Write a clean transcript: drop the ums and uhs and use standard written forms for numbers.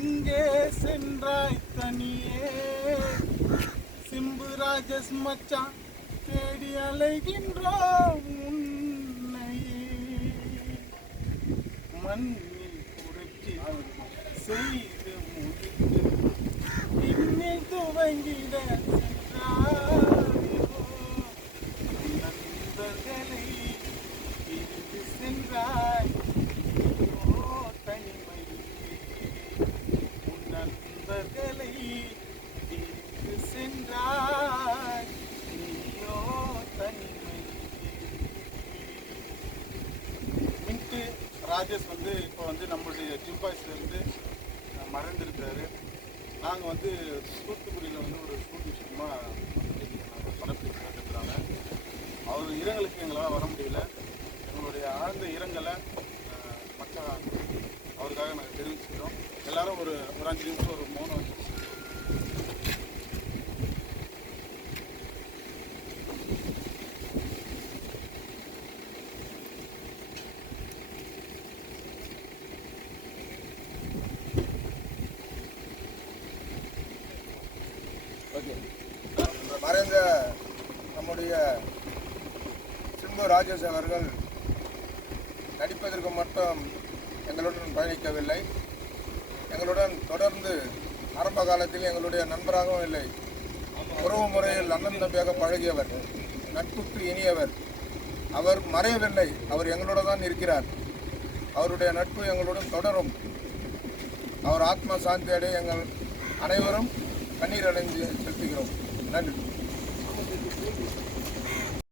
எங்கே சென்றாய் தனியே சிம்பு ராஜஸ் மச்சான் தேடி அலைகின்றோம் உன்னையே மண்ணில் புரட்சி செய்து முடித்து இன்னில் துவங்கிட நண்பர்களை பிரிந்து சென்றாய் தனிமை உன் நண்பர்களை பிரிந்து சென்றாய் நீயோ தனிமை. மின்ட்டு ராஜேஷ் இப்போ நம்மளுடைய ஜிம்பாய்ஸ்லேருந்து மறைந்திருக்கிறாரு. நாங்கள் தூத்துக்குடியில் ஒரு ஷூட் விஷயமா படப்பிடிச்சு நடத்துகிறாங்க. அவர் இரங்கலுக்கு எங்களால் வர முடியல. எங்களுடைய ஆழ்ந்த இரங்கலை மச்சான் அவருக்காக நாங்கள் தெரிவிச்சுக்கிறோம். எல்லாரும் ஒரு 5 நிமிஷம் ஒரு மௌனம் வச்சு மறைந்த நம்முடைய சிம்பு ராஜேஷ் அவர்கள் நடிப்பதற்கு மட்டும் எங்களுடன் பயணிக்கவில்லை, எங்களுடன் தொடர்ந்து ஆரம்ப காலத்தில் எங்களுடைய நண்பராகவும் இல்லை, உறவு முறையில் அண்ணன் தம்பியாக பழகியவர், நட்புக்கு இனியவர். அவர் மறையவில்லை, அவர் எங்களோட தான் இருக்கிறார். அவருடைய நட்பு எங்களுடன் தொடரும். அவர் ஆத்மா சாந்தி அடைய எங்கள் அனைவரும் கண்ணீர் அடைந்து செலுத்துகிறோம். நன்றி.